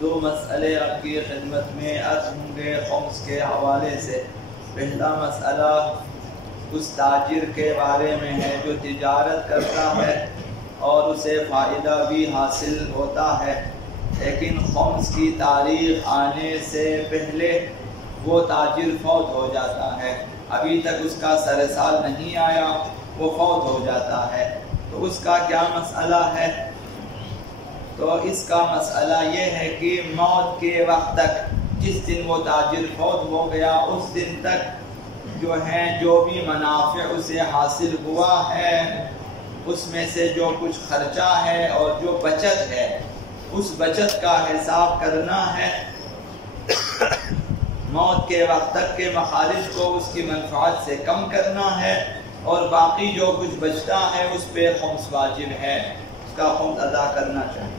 دو مسئلے آپ کی خدمت میں عرض ہوں گے خمس کے حوالے سے۔ پہلا مسئلہ اس تاجر کے بارے میں ہے جو تجارت کرتا ہے اور اسے فائدہ بھی حاصل ہوتا ہے، لیکن خمس کی تاریخ آنے سے پہلے وہ تاجر فوت ہو جاتا ہے، ابھی تک اس کا سر سال نہیں آیا، وہ فوت ہو جاتا ہے، تو اس کا کیا مسئلہ ہے؟ تو اس کا مسئلہ یہ ہے کہ موت کے وقت تک، جس دن وہ تاجر فوت ہو گیا اس دن تک جو بھی منافع اسے حاصل ہوا ہے، اس میں سے جو کچھ خرچہ ہے اور جو بچت ہے، اس بچت کا حساب کرنا ہے۔ موت کے وقت تک کے مخارج کو اس کی منفعت سے کم کرنا ہے، اور باقی جو کچھ بچتا ہے اس پہ خمس واجب ہے، اس کا خمس ادا کرنا چاہیے۔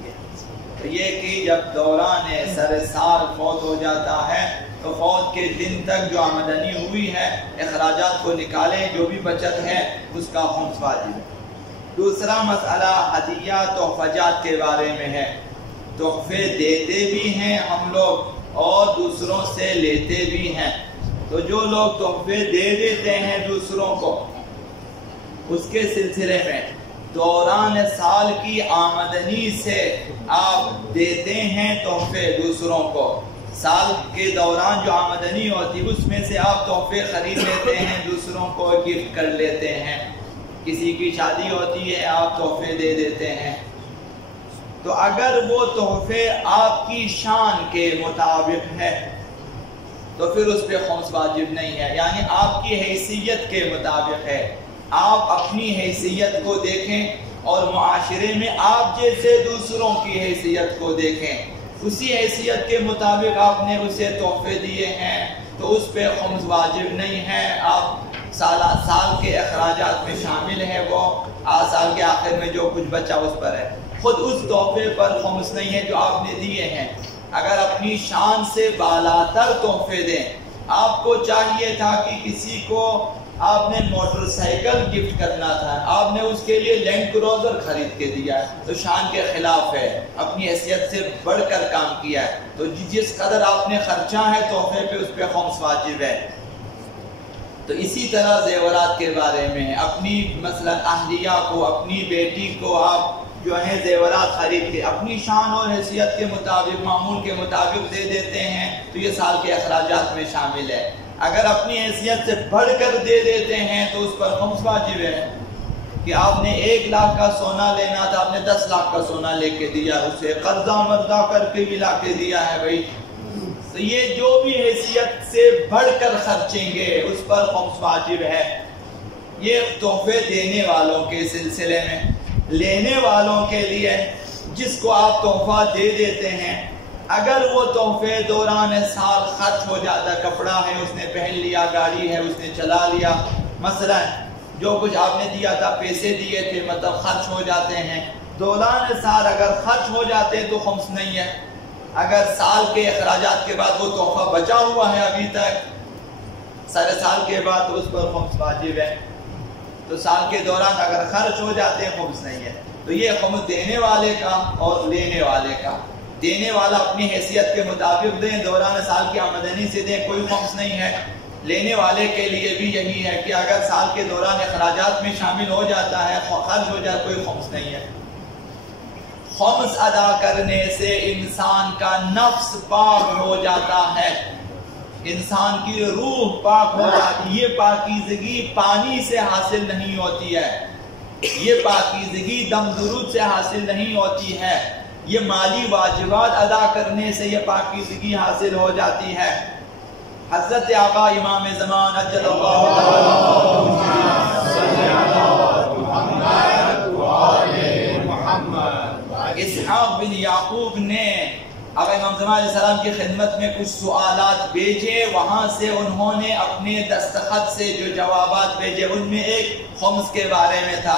تو یہ کہ جب دوران سر سال فوت ہو جاتا ہے تو فوت کے دن تک جو آمدنی ہوئی ہے اخراجات کو نکالیں، جو بھی بچت ہے اس کا خمس واجب ہے۔ دوسرا مسئلہ ہدیہ تحفہ کے بارے میں ہے۔ تحفے دیتے بھی ہیں ہم لوگ اور دوسروں سے لیتے بھی ہیں، تو جو لوگ تحفے دے دیتے ہیں دوسروں کو، اس کے سلسلے میں دوران سال کی آمدنی سے آپ دیتے ہیں تحفے دوسروں کو۔ سال کے دوران جو آمدنی ہوتی اس میں سے آپ تحفے خرید لیتے ہیں، دوسروں کو گفٹ کر لیتے ہیں، کسی کی شادی ہوتی ہے آپ تحفے دے دیتے ہیں۔ تو اگر وہ تحفے آپ کی شان کے مطابق ہے تو پھر اس پہ خمس واجب نہیں ہے، یعنی آپ کی حیثیت کے مطابق ہے۔ آپ اپنی حیثیت کو دیکھیں اور معاشرے میں آپ جیسے دوسروں کی حیثیت کو دیکھیں، اسی حیثیت کے مطابق آپ نے اسے تحفے دیے ہیں تو اس پہ خمس واجب نہیں ہے۔ آپ سال کے اخراجات میں شامل ہے، وہ سال کے آخر میں جو کچھ بچا اس پر ہے، خود اس تحفے پر خمس نہیں ہے جو آپ نے دیے ہیں۔ اگر اپنی شان سے بالاتر تحفے دیں، آپ کو چاہیے تھا کہ کسی کو آپ نے موٹر سائیکل گفٹ کرنا تھا، آپ نے اس کے لیے لینڈ کروزر خرید کے دیا ہے، تو شان کے خلاف ہے، اپنی حیثیت سے بڑھ کر کام کیا ہے، تو جس قدر آپ نے خرچہ ہے تحفے پہ اس پہ خمس واجب ہے۔ تو اسی طرح زیورات کے بارے میں اپنی مثلا اہلیہ کو، اپنی بیٹی کو آپ جو ہیں زیورات خرید کے اپنی شان اور حیثیت کے مطابق، معمول کے مطابق دے دیتے ہیں تو یہ سال کے اخراجات میں شامل ہے۔ اگر اپنی حیثیت سے بڑھ کر دے دیتے ہیں تو اس پر خمس واجب ہے کہ آپ نے 1 لاکھ کا سونا لینا تھا، آپ نے 10 لاکھ کا سونا لے کے دیا، اسے قرضہ مرضہ کر کے ملا کے دیا ہے بھائی، تو یہ جو بھی حیثیت سے بڑھ کر خرچیں گے اس پر خمس واجب ہے۔ یہ تحفے دینے والوں کے سلسلے میں۔ لینے والوں کے لیے جس کو آپ تحفہ دے دیتے ہیں، اگر وہ تحفے دوران سال خرچ ہو جاتا، کپڑا ہے اس نے پہن لیا، گاڑی ہے اس نے چلا لیا، مثلا جو کچھ آپ نے دیا تھا، پیسے دیے تھے، مطلب خرچ ہو جاتے ہیں دوران سال، اگر خرچ ہو جاتے تو خمس نہیں ہے۔ اگر سال کے اخراجات کے بعد وہ تحفہ بچا ہوا ہے ابھی تک سارے سال کے بعد تو اس پر خمس واجب ہے۔ تو سال کے دوران اگر خرچ ہو جاتے ہیں خمس نہیں ہے۔ تو یہ خمس دینے والے کا اور لینے والے کا۔ دینے والا اپنی حیثیت کے مطابق دیں، دوران سال کی آمدنی سے دیں، کوئی خمس نہیں ہے۔ لینے والے کے لیے بھی یہی ہے کہ اگر سال کے دوران اخراجات میں شامل ہو جاتا ہے، خرچ ہو جائے، کوئی خمس نہیں ہے۔ خمس ادا کرنے سے انسان کا نفس پاک ہو جاتا ہے، انسان کی روح پاک ہو جاتی ہے۔ یہ پاکیزگی پانی سے حاصل نہیں ہوتی ہے، یہ پاکیزگی دم درود سے حاصل نہیں ہوتی ہے، یہ مالی واجبات ادا کرنے سے یہ پاکیزگی حاصل ہو جاتی ہے۔ حضرت آقا امام زمان اجل اللہ اسحاق بن یعقوب نے آقا امام زمان علیہ السلام کی خدمت میں کچھ سوالات بھیجے، وہاں سے انہوں نے اپنے دستخط سے جو جوابات بھیجے ان میں ایک خمس کے بارے میں تھا۔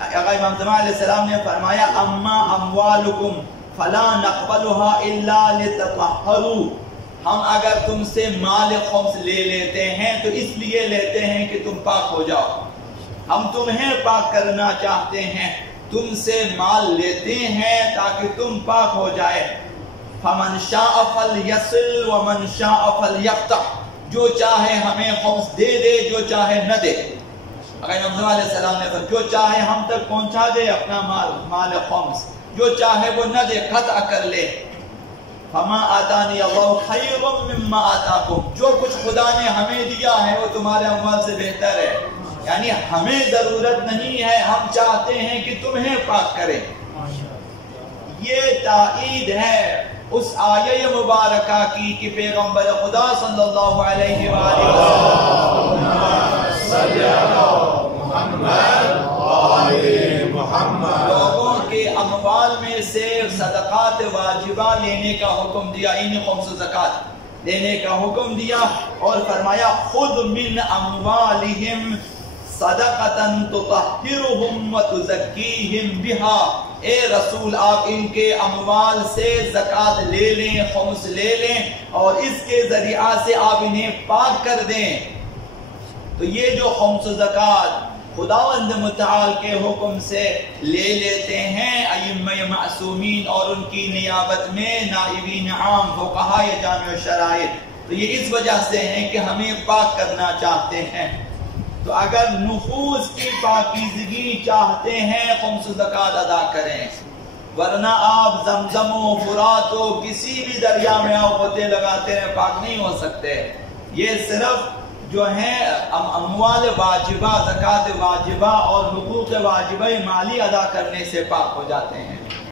آقا امام زمان علیہ السلام نے فرمایا اما اموالکم فلا نقبلها الا لتطہروا، ہم اگر تم سے مال خمس لے لیتے ہیں تو اس لیے لیتے ہیں کہ تم پاک ہو جاؤ، ہم تمہیں پاک کرنا چاہتے ہیں، تم سے مال لیتے ہیں تاکہ تم پاک ہو جائے۔ فمن شاء فلیصل ومن شاء فلیقطع، جو چاہے ہمیں خمس دے دے، جو چاہے نہ دے۔ اگر نبی علیہ السلام نے فرمایا جو چاہے ہم تک پہنچا دے اپنا مال خمس، جو چاہے وہ نہ دے قطع کر لے۔ فما آتانی اللہ خیر مما آتاکم، جو کچھ خدا نے ہمیں دیا ہے وہ تمہارے اموال سے بہتر ہے، یعنی ہمیں ضرورت نہیں ہے، ہم چاہتے ہیں کہ تمہیں پاک کریں۔ یہ تائید ہے اس آیہ مبارکہ کی کہ پیغمبر خدا صلی اللہ علیہ وآلہ وسلم لوگوں کے اموال میں سے صدقات واجبہ لینے کا حکم دیا، یعنی خمس زکوٰۃ لینے کا حکم دیا، اور فرمایا خذ من اموالہم صدقۃ تطہرہم وتزکیہم بہا، اے رسول آپ ان کے اموال سے زکوٰۃ لے لیں، خمس لے لیں، اور اس کے ذریعہ سے آپ انہیں پاک کر دیں۔ تو یہ جو خمس زکوٰۃ خداوند متعال کے حکم سے لے لیتے ہیں ائمہ معصومین، اور ان کی نیابت میں نائبین عام فقہاء جامع الشرائع، تو یہ اس وجہ سے ہیں کہ ہمیں پاک کرنا چاہتے ہیں۔ تو اگر نفوس کی پاکیزگی چاہتے ہیں خمس زکوٰۃ ادا کریں، ورنہ آپ زمزم و فرات و کسی بھی دریا میں آپ قطعے لگاتے ہیں پاک نہیں ہو سکتے۔ یہ صرف جو ہیں اموال واجبہ، زکوٰۃ واجبہ اور حقوق واجبہ مالی ادا کرنے سے پاک ہو جاتے ہیں۔